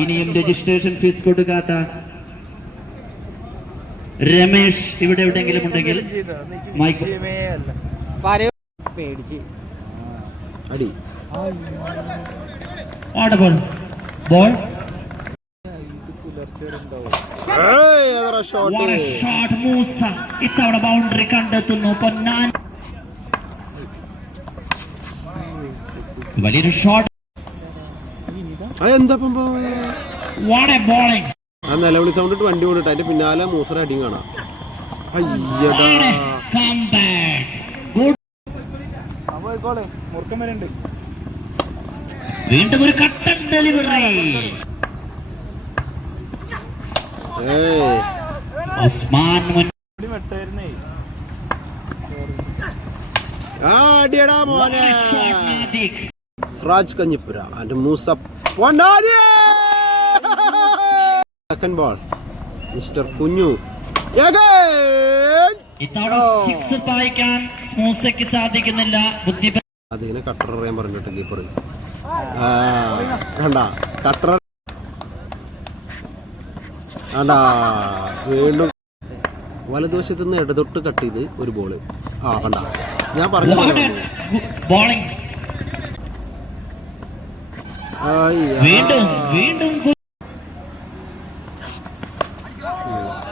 ഇനിയും registration fees കൊടുക്കാത്ത രമേഷ് ഇവിടെ എവിടെയെങ്കിലും ഉണ്ടെങ്കിൽ ബോൾ ഏയ്, അതൊരു ഷോട്ട് ഷോട്ട് മൂസ. ഇത്തവണ ബൗണ്ടറി കണ്ടെത്തുന്നു. പൊന്നാൻ വലിയൊരു ഷോട്ട് ആ നിലവിളി സൗണ്ട് ഇട്ട് വണ്ടി കൊണ്ടിട്ട് അതിന്റെ പിന്നാലെ മൂസറ അടിയും കാണാം. അയ്യടാ. വീണ്ടും ഒരു കട്ടൻ ഡെലിവറി ഉസ്മാൻ ആ അടിയടാ മോനെ. Siraj Kanjippura and Moosa Ponnari second ball mister Kunju. ഇത്തവണ സിക്സ് പായിക്കാൻ സാധിക്കുന്നില്ല. ബുദ്ധി അതിനെ കട്ടർ അറിയാൻ പറഞ്ഞിട്ട് കീപ്പർ കണ്ട കട്ടർ കണ്ട വീണ്ടും. വലതുവശത്ത് നിന്ന് ഇടതൊട്ട് കട്ട് ചെയ്ത് ഒരു ബോൾ ആ കണ്ട. ഞാൻ പറഞ്ഞു ബോളിംഗ് വീണ്ടും വീണ്ടും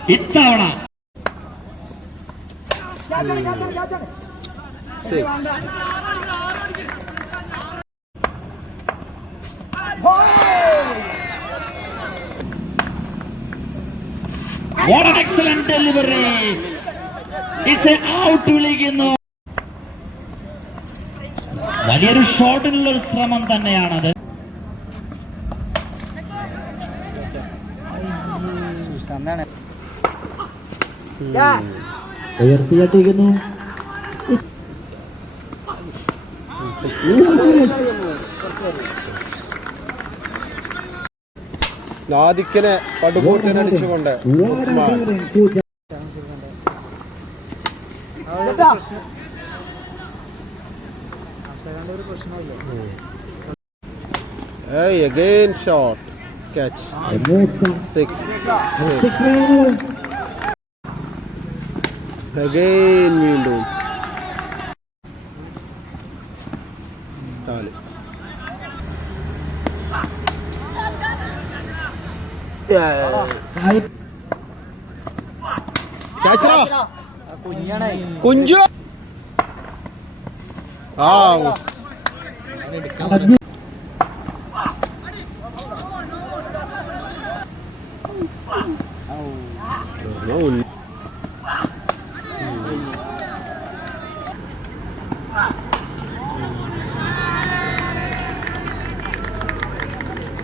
ഇത്തവണ. വിളിക്കുന്നു. വലിയൊരു ഷോട്ടിനുള്ള ശ്രമം തന്നെയാണത്. ഉയർത്തിയെത്തിക്കുന്നു നാദിക്കനെ പടുകൂട്ടിനടിച്ചുകൊണ്ട് ഉസ്മാൻ. ഏയ് again shot catch six six again വീണ്ടും കുഞ്ഞാണേ കുഞ്ചു ആ Yun. Hmm.